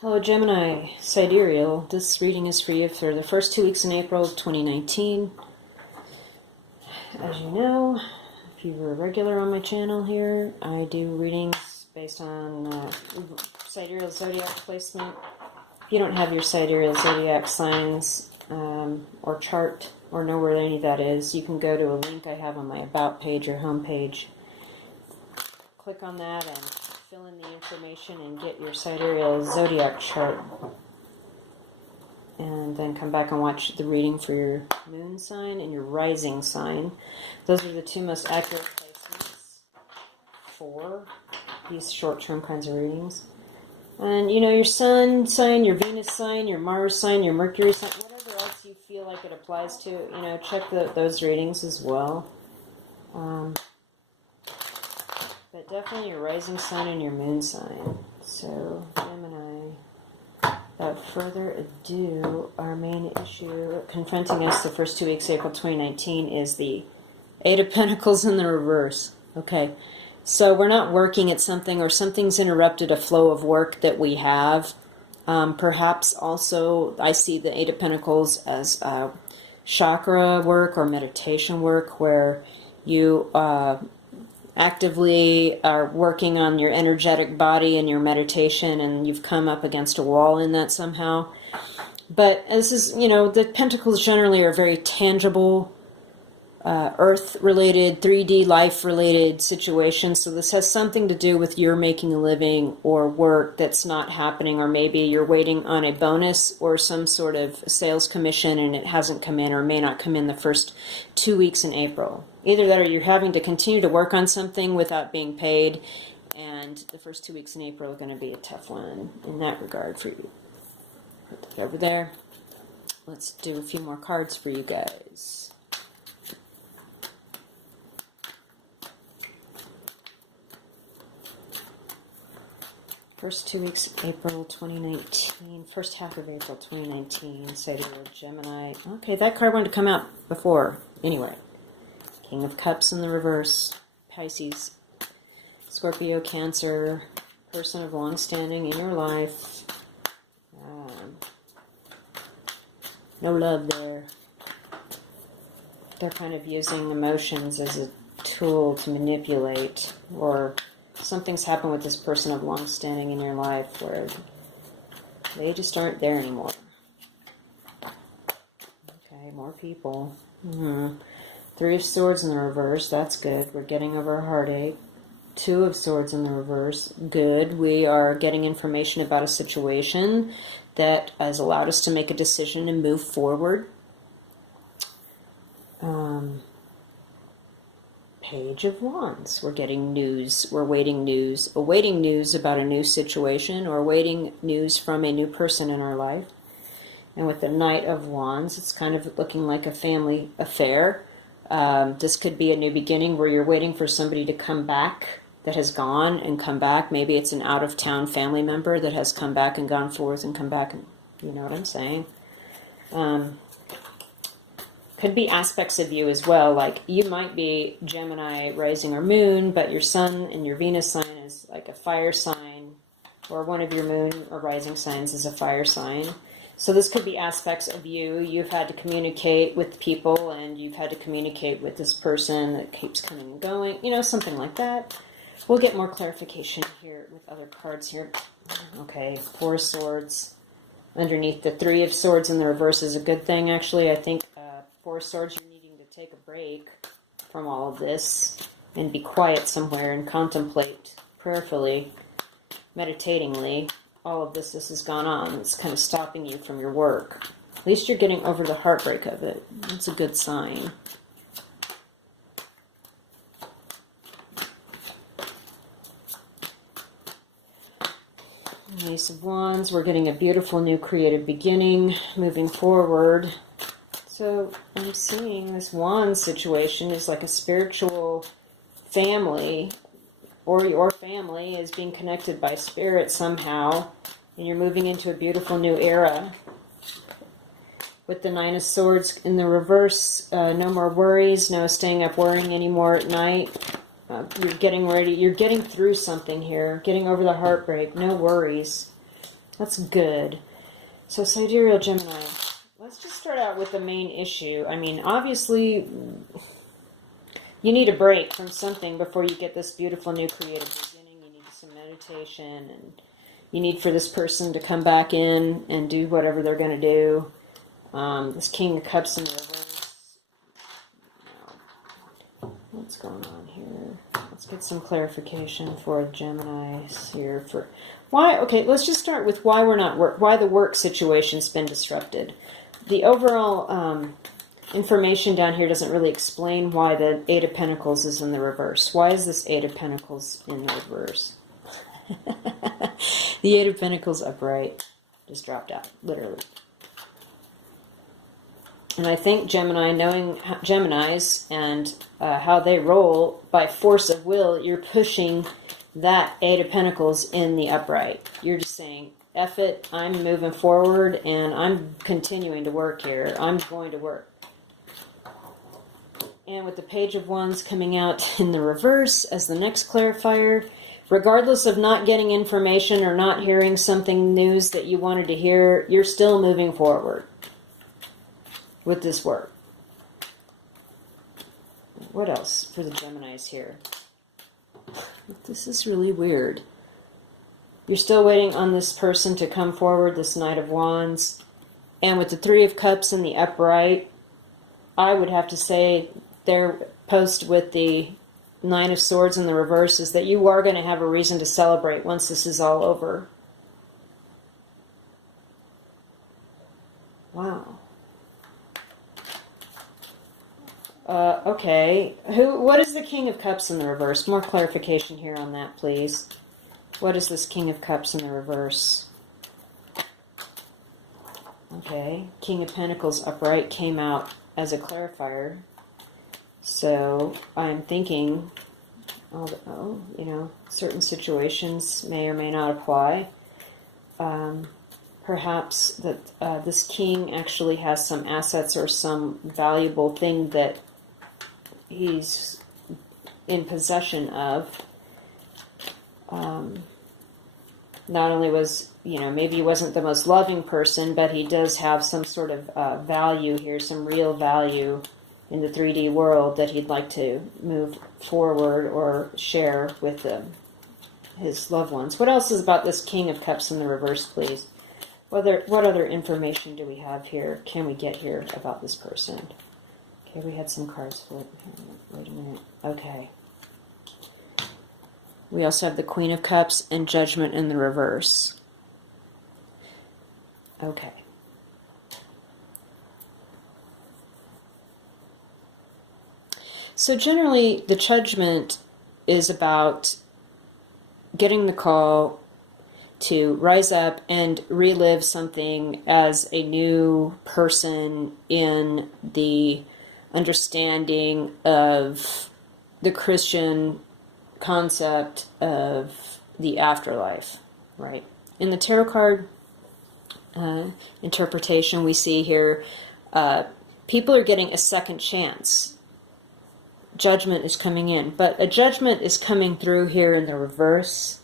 Hello Gemini, Sidereal. This reading is for you for the first 2 weeks in April of 2019. As you know, if you were a regular on my channel here, I do readings based on Sidereal Zodiac placement. If you don't have your Sidereal Zodiac signs or chart or know where any of that is, you can go to a link I have on my About page or Home page. Click on that and fill in the information and get your Sidereal Zodiac chart. And then come back and watch the reading for your moon sign and your rising sign. Those are the two most accurate placements for these short-term kinds of readings. And you know, your sun sign, your Venus sign, your Mars sign, your Mercury sign, whatever else you feel like it applies to, you know, check those readings as well. But definitely your rising sign and your moon sign. So, Gemini, without further ado, our main issue confronting us the first 2 weeks, April 2019, is the Eight of Pentacles in the reverse. Okay, so we're not working at something, or something's interrupted a flow of work that we have. Perhaps also, I see the Eight of Pentacles as chakra work or meditation work, where you actively are working on your energetic body and your meditation, and you've come up against a wall in that somehow. But this is, you know, the pentacles generally are very tangible, earth-related, 3D life-related situations. So this has something to do with your making a living or work that's not happening, or maybe you're waiting on a bonus or some sort of sales commission and it hasn't come in or may not come in the first 2 weeks in April. Either that or you're having to continue to work on something without being paid, and the first 2 weeks in April are going to be a tough one in that regard for you. Put that over there. Let's do a few more cards for you guys. First 2 weeks, April 2019. First half of April 2019. Sidereal Gemini. Okay, that card wanted to come out before. Anyway. King of Cups in the reverse. Pisces. Scorpio, Cancer. Person of long standing in your life. No love there. They're kind of using emotions as a tool to manipulate, or something's happened with this person of long standing in your life where they just aren't there anymore. Okay, more people. Three of Swords in the reverse, that's good. We're getting over a heartache. Two of Swords in the reverse, good. We are getting information about a situation that has allowed us to make a decision and move forward. Page of Wands. We're getting news. We're awaiting news about a new situation, or awaiting news from a new person in our life. And with the Knight of Wands, it's kind of looking like a family affair. This could be a new beginning where you're waiting for somebody to come back that has gone and come back. Maybe it's an out-of-town family member that has come back and gone forth and come back. And you know what I'm saying? Could be aspects of you as well, like you might be Gemini rising or moon, but your sun and your Venus sign is like a fire sign, or one of your moon or rising signs is a fire sign. So this could be aspects of you. You've had to communicate with people, and you've had to communicate with this person that keeps coming and going, you know, something like that. We'll get more clarification here with other cards here. Okay, Four of Swords. Underneath the Three of Swords in the reverse is a good thing, actually. I think Four of Swords, you're needing to take a break from all of this and be quiet somewhere and contemplate prayerfully, meditatingly. All of this has gone on. It's kind of stopping you from your work. At least you're getting over the heartbreak of it. That's a good sign. Ace of Wands. We're getting a beautiful new creative beginning moving forward. So I'm seeing this Wand situation is like a spiritual family, or your family is being connected by spirit somehow, and you're moving into a beautiful new era. With the Nine of Swords in the reverse, no more worries, no staying up worrying anymore at night. You're getting ready, you're getting through something here, getting over the heartbreak, no worries. That's good. So Sidereal Gemini, let's just start out with the main issue. I mean, obviously, you need a break from something before you get this beautiful new creative beginning. You need some meditation, and you need for this person to come back in and do whatever they're going to do. This King of Cups in the reverse. What's going on here? Let's get some clarification for Geminis here. For why? Okay, let's just start with why we're not why the work situation's been disrupted. The overall information down here doesn't really explain why the Eight of Pentacles is in the reverse. Why is this Eight of Pentacles in the reverse? The Eight of Pentacles upright just dropped out, literally. And I think Gemini, knowing Geminis and how they roll, by force of will, you're pushing that Eight of Pentacles in the upright. You're just saying, F it, I'm moving forward, and I'm continuing to work here. I'm going to work. And with the Page of Wands coming out in the reverse as the next clarifier, regardless of not getting information or not hearing something news that you wanted to hear, you're still moving forward with this work. What else for the Geminis here? This is really weird. You're still waiting on this person to come forward, this Knight of Wands. And with the Three of Cups in the upright, I would have to say their post with the Nine of Swords in the reverse is that you are going to have a reason to celebrate once this is all over. Wow. Okay. What is the King of Cups in the reverse? More clarification here on that, please. What is this King of Cups in the reverse? Okay. King of Pentacles upright came out as a clarifier. So I'm thinking, certain situations may or may not apply. Perhaps that this king actually has some assets or some valuable thing that he's in possession of. Not only was, maybe he wasn't the most loving person, but he does have some sort of value here, some real value in the 3D world that he'd like to move forward or share with his loved ones. What else is about this King of Cups in the reverse, please? What other information do we have here? Can we get here about this person? Okay, we had some cards flip here. Wait a minute. Okay. We also have the Queen of Cups and Judgment in the reverse. Okay. So generally, the Judgment is about getting the call to rise up and relive something as a new person in the understanding of the Christian concept of the afterlife, right? In the tarot card interpretation, we see here people are getting a second chance. Judgment is coming in, but a judgment is coming through here in the reverse,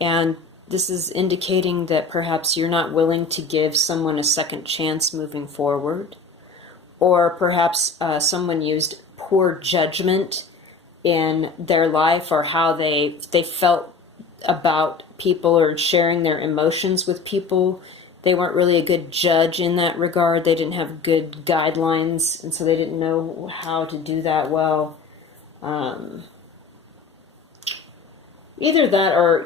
and this is indicating that perhaps you're not willing to give someone a second chance moving forward, or perhaps someone used poor judgment in their life or how they felt about people or sharing their emotions with people. They weren't really a good judge in that regard. They didn't have good guidelines, and so they didn't know how to do that well. Either that or,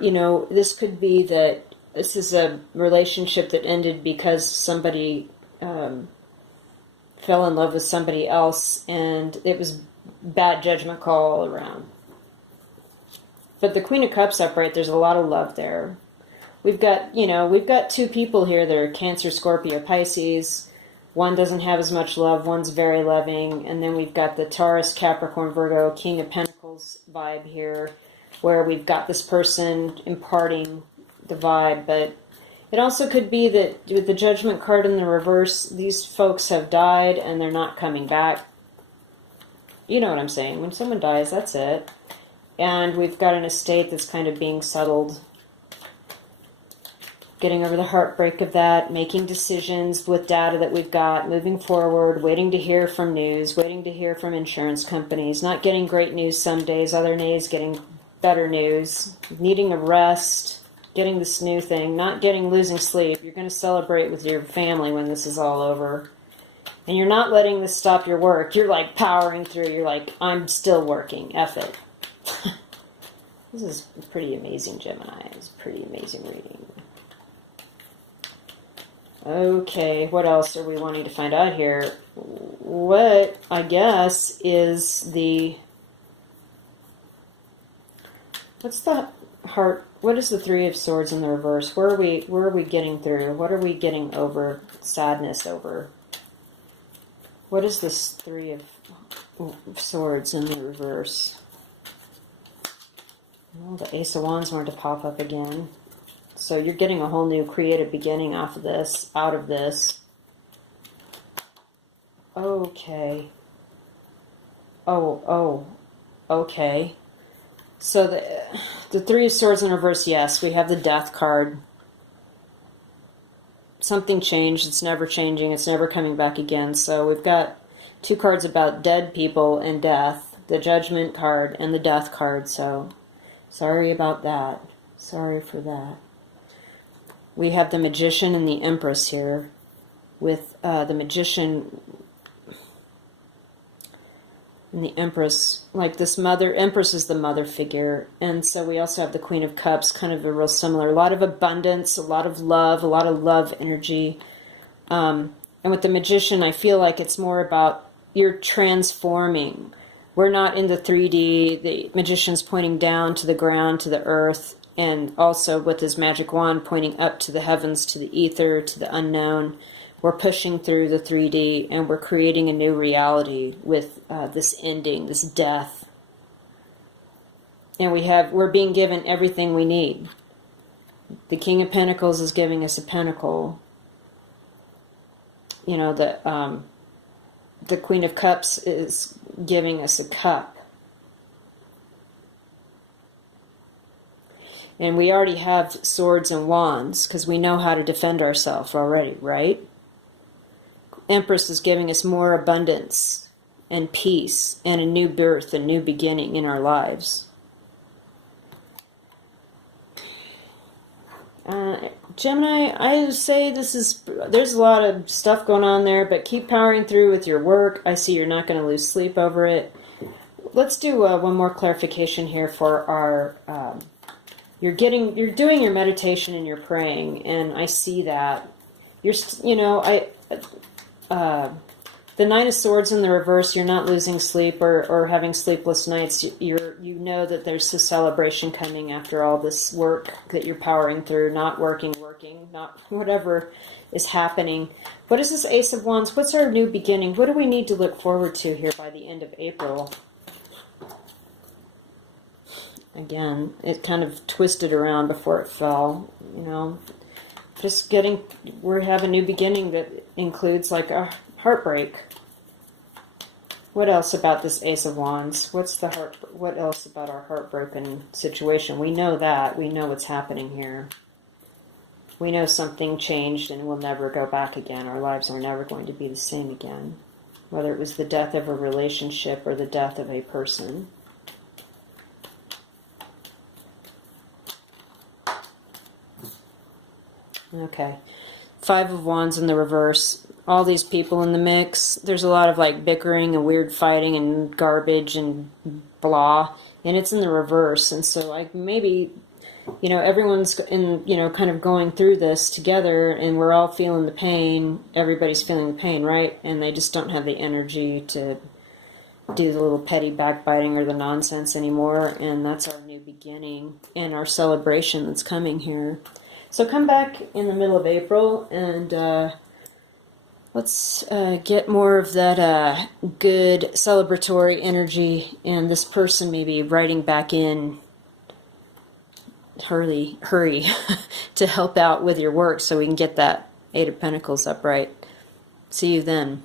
this could be that this is a relationship that ended because somebody fell in love with somebody else and it was bad judgment call all around. But the Queen of Cups upright, there's a lot of love there. We've got two people here that are Cancer, Scorpio, Pisces. One doesn't have as much love, one's very loving, and then we've got the Taurus, Capricorn, Virgo, King of Pentacles vibe here, where we've got this person imparting the vibe, but it also could be that with the Judgment card in the reverse, these folks have died and they're not coming back. You know what I'm saying. When someone dies, that's it. And we've got an estate that's kind of being settled. getting over the heartbreak of that, making decisions with data that we've got, moving forward, waiting to hear from news, waiting to hear from insurance companies, not getting great news some days, other days getting better news, needing a rest, getting this new thing, not losing sleep. You're going to celebrate with your family when this is all over. And you're not letting this stop your work. You're like powering through. You're like, I'm still working. F it. This is pretty amazing, Gemini. It's a pretty amazing reading. Okay, what else are we wanting to find out here? What, I guess, is the... What's the heart... What is the Three of Swords in the reverse? Where are we getting through? What are we getting over? Sadness over? What is this Three of Swords in the reverse? Well, the Ace of Wands wanted to pop up again. So you're getting a whole new creative beginning out of this. Okay. Okay. So the Three of Swords in reverse, yes, we have the Death card. Something changed. It's never changing. It's never coming back again. So we've got two cards about dead people and death. The Judgment card and the Death card. So sorry about that. Sorry for that. We have the Magician and the Empress here. With the Magician and the Empress, like this mother, Empress is the mother figure. And so we also have the Queen of Cups, kind of a real similar. A lot of abundance, a lot of love energy. And with the Magician, I feel like it's more about you're transforming. We're not in the 3D. The Magician's pointing down to the ground, to the earth, and also with his magic wand pointing up to the heavens, to the ether, to the unknown. We're pushing through the 3D and we're creating a new reality with this ending, this death. And we're being given everything we need. The King of Pentacles is giving us a pentacle. You know, the Queen of Cups is giving us a cup. And we already have swords and wands because we know how to defend ourselves already, right? Empress is giving us more abundance and peace and a new birth, a new beginning in our lives. Gemini, I would say there's a lot of stuff going on there, but keep powering through with your work. I see you're not going to lose sleep over it. Let's do one more clarification here for our... You're doing your meditation and you're praying, and I see that. The Nine of Swords in the reverse, you're not losing sleep or having sleepless nights. You know that there's a celebration coming after all this work that you're powering through, not working, not whatever is happening. What is this Ace of Wands? What's our new beginning? What do we need to look forward to here by the end of April? Again, it kind of twisted around before it fell, you know. We have a new beginning that includes like a heartbreak. What else about this Ace of Wands? What else about our heartbroken situation? We know that. We know what's happening here. We know something changed and will never go back again. Our lives are never going to be the same again. Whether it was the death of a relationship or the death of a person. Okay. Five of Wands in the reverse. All these people in the mix. There's a lot of like bickering and weird fighting and garbage and blah. And it's in the reverse. And so like maybe, you know, everyone's kind of going through this together and we're all feeling the pain. Everybody's feeling the pain, right? And they just don't have the energy to do the little petty backbiting or the nonsense anymore. And that's our new beginning and our celebration that's coming here. So come back in the middle of April and let's get more of that good celebratory energy and this person maybe writing back in, hurry to help out with your work so we can get that Eight of Pentacles upright. See you then.